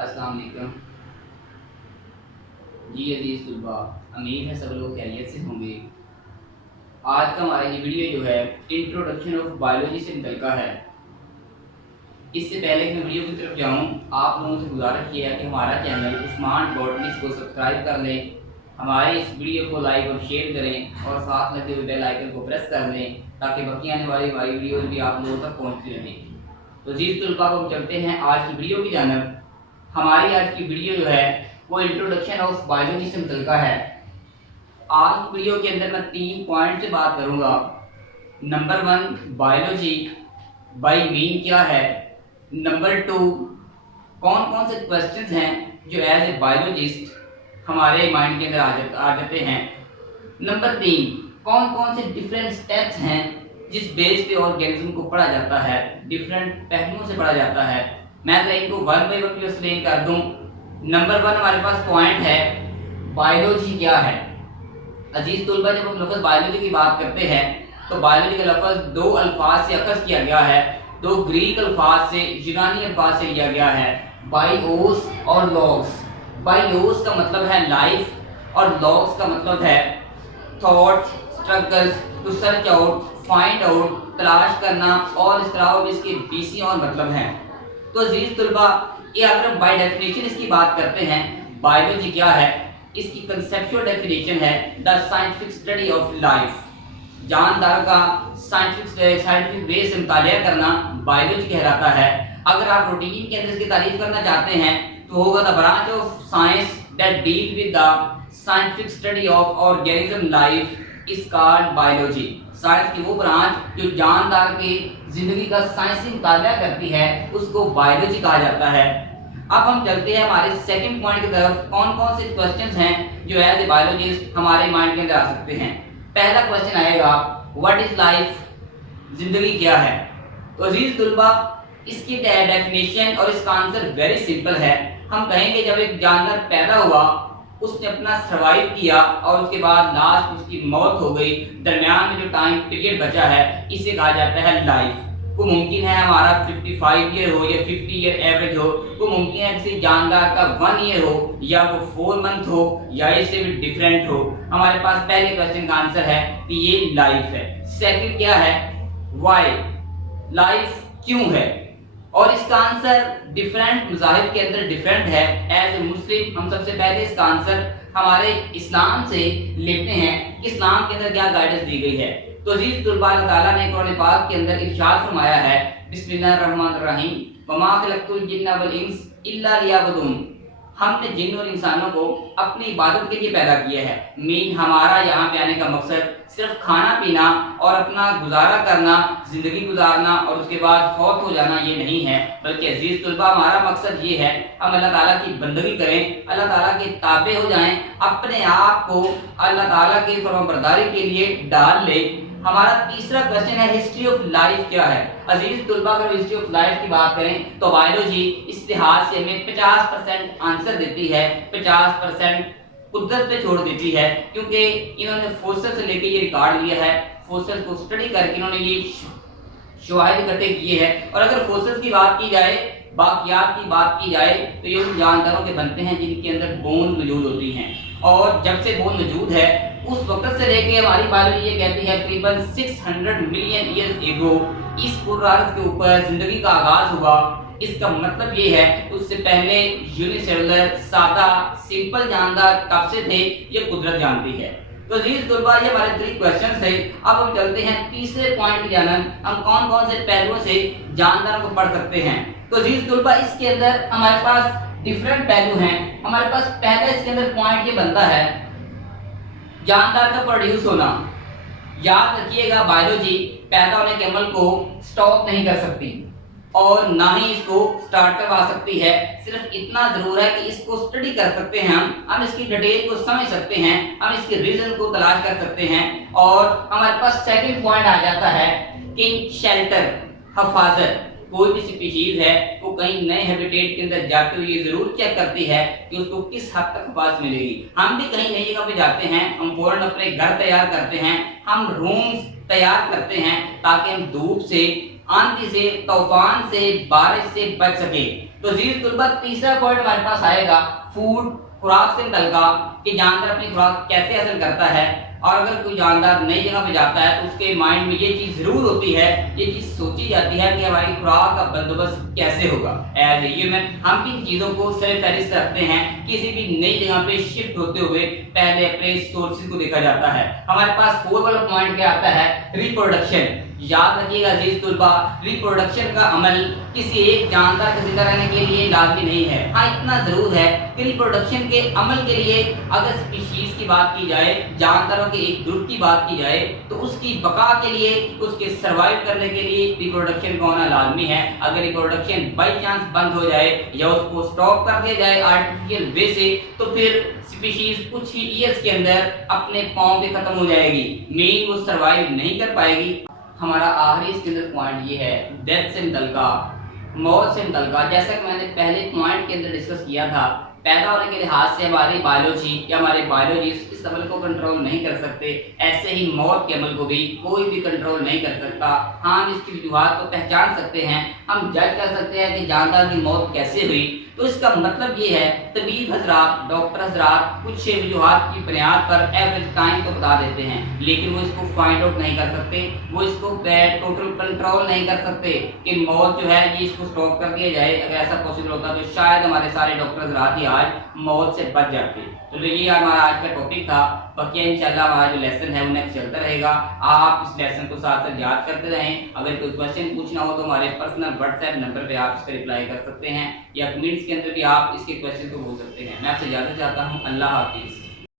अस्सलाम वालेकुम। जी अजीज़ तलबा, उम्मीद है सब लोग खैरियत से होंगे। आज का हमारा ये वीडियो जो है इंट्रोडक्शन ऑफ बायोलॉजी से मुतल्लिका है। इससे पहले कि मैं वीडियो की तरफ जाऊँ, आप लोगों से गुजारिश ये है कि हमारा चैनल उस्मान बॉटनिस्ट को सब्सक्राइब कर लें, हमारे इस वीडियो को लाइक और शेयर करें और साथ लगे हुए बेल आइकन को प्रेस कर लें ताकि बाकी आने वाली हमारी वीडियोज़ भी आप लोगों तक पहुँचती रहें। तो अजीज़ तलबा को हम चलते हैं आज की वीडियो की जानब। हमारी आज की वीडियो जो है वो इंट्रोडक्शन ऑफ बायोलॉजी से मुतल्लिका है। आज की वीडियो के अंदर मैं 3 पॉइंट से बात करूंगा। नंबर 1, बायोलॉजी बाय मीन क्या है। नंबर 2, कौन कौन से क्वेश्चंस हैं जो एज ए बायोलॉजिस्ट हमारे माइंड के अंदर आ जाते हैं। नंबर 3, कौन कौन से डिफरेंट स्टेप्स हैं जिस बेस पे ऑर्गेनिज्म को पढ़ा जाता है, डिफरेंट पहलुओं से पढ़ा जाता है। मैं तो इनको वन बाय वन एक्सप्लेन कर दूं। नंबर 1 हमारे पास पॉइंट है, बायोलॉजी क्या है। अजीज तलबा, जब हम लफ्ज़ बायोलॉजी की बात करते हैं तो बायोलॉजी का लफ्ज़ 2 अल्फाज से अखज़ किया गया है, 2 ग्रीक अल्फाज से, यूनानी अल्फाज से लिया गया है, बायोस और लॉग्स। बायोस का मतलब है लाइफ और लॉग्स का मतलब है thought, struggles, to search out, find out, तलाश करना, और इस तरह इसके 20 और मतलब हैं। तो अजीज तलबा, ये अगर हम बाय डेफिनेशन इसकी बात करते हैं, बायोलॉजी क्या है, इसकी कंसेप्चुअल डेफिनेशन है the scientific study of life. जानदार का साइंटिफिक वे से मुतालिया करना बायोलॉजी कहलाता है। अगर आप रूटीन के अंदर इसकी तारीफ करना चाहते हैं तो होगा the branch of science that deal with the scientific study of organism life is called biology. Science की वो ब्रांच जो जानदार की जिंदगी का साइंसी मुतालिया करती है उसको बायोलॉजी कहा जाता है। अब हम चलते हैं हमारे सेकंड पॉइंट की तरफ। कौन कौन से क्वेश्चंस हैं जो एज ए बायोलॉजिस्ट हमारे माइंड के अंदर आ सकते हैं। पहला क्वेश्चन आएगा, व्हाट इज लाइफ, जिंदगी क्या है। तो अजीज तुलबा, इसकी डेफिनेशन और इसका आंसर वेरी सिंपल है। हम कहेंगे जब एक जानवर पैदा हुआ, उसने अपना सर्वाइव किया और उसके बाद लास्ट उसकी मौत हो गई, दरमियान में जो टाइम पीरियड बचा है इसे कहा जाता है लाइफ। को मुमकिन है हमारा 55 ईयर हो या 50 ईयर एवरेज हो, को मुमकिन है किसी जानदार का 1 ईयर हो या वो 4 मंथ हो या इससे भी डिफरेंट हो। हमारे पास पहले क्वेश्चन का आंसर है कि ये लाइफ है। सेकंड क्या है, व्हाई, लाइफ क्यों है, और इसका आंसर डिफरेंट मज़ाहिब के अंदर डिफरेंट है। एज ए मुस्लिम हम सबसे पहले इसका आंसर हमारे इस्लाम से लेते हैं कि इस्लाम के अंदर क्या गाइडेंस दी गई है। तो अजीज तुल्बा, अल्लाह ताला ने कुरान पाक के अंदर इरशाद फरमाया है, बिस्मिल्लाहिर्रहमानिर्रहीम, वमा खलक़तुल जिन्ना वल इंस इल्ला लियअबुदून। हमने जिन और इंसानों को अपनी इबादत के लिए पैदा किया है। मीन हमारा यहाँ पे आने का मकसद सिर्फ खाना पीना और अपना गुजारा करना, जिंदगी गुजारना और उसके बाद फौत हो जाना ये नहीं है, बल्कि अजीज तुल्बा हमारा मकसद ये है हम अल्लाह ताला की बंदगी करें, अल्लाह ताला के ताबे हो जाएं, अपने आप को अल्लाह ताला की फरमाबरदारी के लिए डाल लें। हमारा तीसरा क्वेश्चन है, हिस्ट्री ऑफ लाइफ क्या है। अजीज तुल्बा, अगर हिस्ट्री ऑफ लाइफ की बात करें तो बायोलॉजी इस लिहाज से हमें 50% आंसर देती है, 50% कुदरत पे छोड़ देती है, क्योंकि इन्होंने फोसिल से लेके ये रिकॉर्ड लिया है, फोसिल को स्टडी करके इन्होंने ये शवाहिद इकट्ठे किए हैं। और अगर फोसिल की बात की जाए, बाकियात की बात की जाए तो ये उन जानदारों के बनते हैं जिनके अंदर बोन मौजूद होती हैं, और जब से बोन मौजूद है उस वक्त से लेके हमारी बायोलॉजी ये कहती है करीबन 600 मिलियन ईयर्स एगो इस कुरान के ऊपर जिंदगी का आगाज हुआ। इसका मतलब ये है उससे पहले यूनिसेलुलर सादा सिंपल जानदार कब से थे ये कुदरत जानती है। तो अजीज तुल्बा, ये हमारे 3 क्वेश्चन थे। अब हम चलते हैं तीसरे पॉइंट की जानब, हम कौन कौन से पहलुओं से जानदारों को पढ़ सकते हैं। तो अजीज तुल्बा, इसके अंदर हमारे पास डिफरेंट पहलू हैं। हमारे पास पहला इसके अंदर पॉइंट ये बनता है, जानदार का प्रोड्यूस होना। याद रखिएगा, बायोलॉजी पैदा होने के अमल को स्टॉप नहीं कर सकती और ना ही इसको स्टार्ट करवा सकती है। सिर्फ इतना जरूर है कि इसको स्टडी कर सकते हैं, हम इसकी डिटेल को समझ सकते हैं, हम इसके रीजन को तलाश कर सकते हैं। और हमारे पास सेकंड पॉइंट आ जाता है कि शेल्टर, हिफाजत। कोई भी स्पीशीज है वो कहीं नए हैबिटेट के अंदर जाते हुए ये जरूर चेक करती है कि उसको किस हद तक हिफाजत मिलेगी। हम भी कहीं नई जगह पे जाते हैं, हम फौरन अपने घर तैयार करते हैं, हम रूम्स तैयार करते हैं ताकि हम धूप से, आंधी से, तूफान से, बारिश से बच सके। तो अजीज तलबा तीसरा पॉइंट हमारे पास आएगा फूड, खुराक से मुतल्लिका कि जानवर अपनी खुराक कैसे हासिल करता है। और अगर कोई जानदार नई जगह पे जाता है तो उसके माइंड में ये चीज़ ज़रूर होती है, ये चीज़ सोची जाती है कि हमारी खुराक का बंदोबस्त कैसे होगा। एज ए ह्यूमन हम किन चीज़ों को सर फहरिस्त रखते हैं, किसी भी नई जगह पे शिफ्ट होते हुए पहले अपने सोर्सेज को देखा जाता है। हमारे पास 4 वाला पॉइंट क्या आता है, रिप्रोडक्शन। याद रखिएगा अजीज तुलबा, रिप्रोडक्शन का अमल किसी एक जानदार के जिंदा रहने के लिए लाजमी नहीं है। हाँ इतना जरूर है कि रिप्रोडक्शन के अमल के लिए अगर स्पीशीज की बात की जाए, जानदारों के एक ग्रुप की बात की जाए, तो उसकी बका के लिए, उसके सर्वाइव करने के लिए रिप्रोडक्शन का होना लाजमी है। अगर रिप्रोडक्शन बाई चांस बंद हो जाए या उसको स्टॉप कर दिया जाए आर्टिफिशियल वे से, तो फिर स्पीशीज कुछ ही ईयर्स के अंदर अपने पाँव पे खत्म हो जाएगी, मेन वो सर्वाइव नहीं कर पाएगी। हमारा आखिरी इसके अंदर पॉइंट ये है डेथ से मुतल्लिका, मौत से मुतल्लिका। जैसा कि मैंने पहले पॉइंट के अंदर डिस्कस किया था, पैदा होने के लिहाज से हमारी बायोलॉजी या हमारे बायोलॉजिस्ट इस अमल को कंट्रोल नहीं कर सकते, ऐसे ही मौत के अमल को भी कोई भी कंट्रोल नहीं कर सकता। हाँ हम इसकी वजूहात को पहचान सकते हैं, हम जज कर सकते हैं कि जानदार की मौत कैसे हुई। तो इसका मतलब ये है तबीब हजरात, डॉक्टर हजरात कुछ वजूहात की बुनियाद पर एवरेज टाइम तो बता देते हैं, लेकिन वो इसको फाइंड आउट नहीं कर सकते, वो इसको टोटल कंट्रोल नहीं कर सकते कि मौत जो है ये इसको स्टॉप कर दिया जाए। अगर ऐसा पॉसिबल होता तो शायद हमारे सारे डॉक्टर हजरात ही आज मौत से बच जाते। तो ये हमारा आज का टॉपिक था। बाकी इंशाल्लाह हमारा जो लेसन है वो नेक्स्ट चलता रहेगा। आप इस लेसन को साथ साथ याद करते रहें। अगर कोई क्वेश्चन पूछना हो तो हमारे पर्सनल व्हाट्सएप नंबर पे आप इसका रिप्लाई कर सकते हैं, या कमेंट्स के अंदर भी आप इसके क्वेश्चन को पूछ सकते हैं। मैं आपसे इजाज़त चाहता हूँ। अल्लाह हाफिज़।